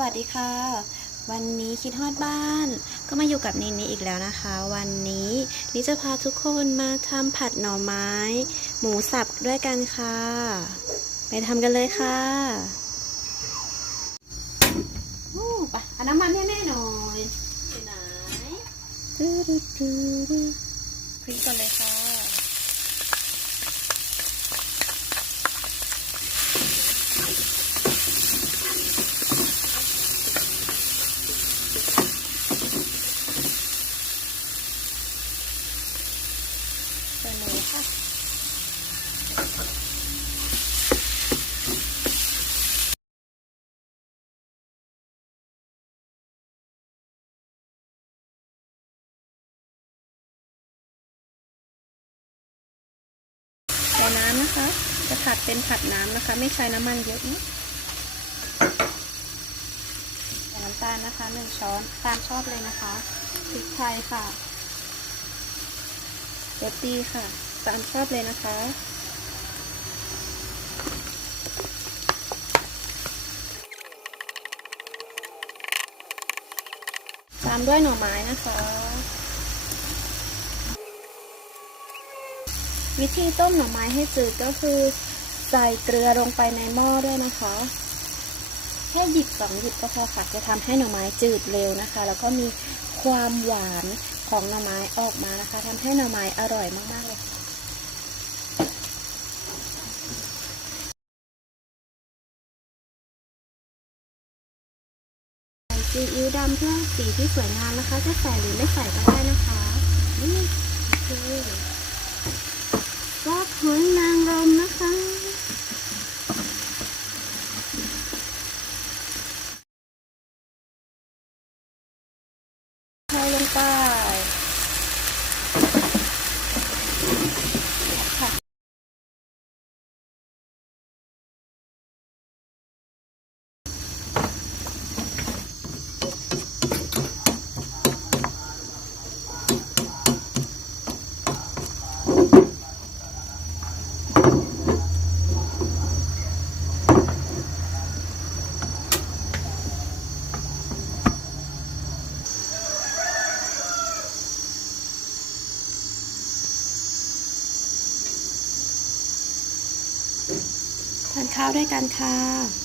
วัสดีค่ะ วันนี้คิดฮอดบ้าน ก็มาอยู่กับนินนี่อีกแล้วนะคะ วันนี้นิจะพาทุกคนมาทำผัดหน่อไม้ หมูสับด้วยกันค่ะ ไปทำกันเลยค่ะโอ้ไปเอาน้ำมันให้แม่หน่อยไปไหนดูดูดูดูพริกก่อนเลยค่ะ ใส่หมูค่ะ ใส่ น้ำนะคะ จะผัดเป็นผัดน้ำนะคะ ไม่ใช้น้ำมันเยอะนะน้ำตาลนะคะหนึ่งช้อนตามชอบเลยนะคะพริกไทยค่ะโรตีค่ะ ตามชอบเลยนะคะตามด้วยหน่อไม้นะคะ วิธีต้มหน่อไม้ให้จืดก็คือ ใส่เกลือลงไปในหม้อด้วยนะคะ แค่หยิบสองหยิบก็พอค่ะจะทำให้หน่อไม้จืดเร็วนะคะ แล้วก็มีความหวานของหน่อไม้ออกมานะคะทำให้หน่อไม้อร่อยมากๆเลยส่ซีอิ๊วดำเพื่อสีที่สวยงามนะคะ จะใส่หรือไม่ใส่ก็ได้นะคะ นี่โอเคซอสหอยนางรมนะคะ เทานข้าวด้วยกันค่ะ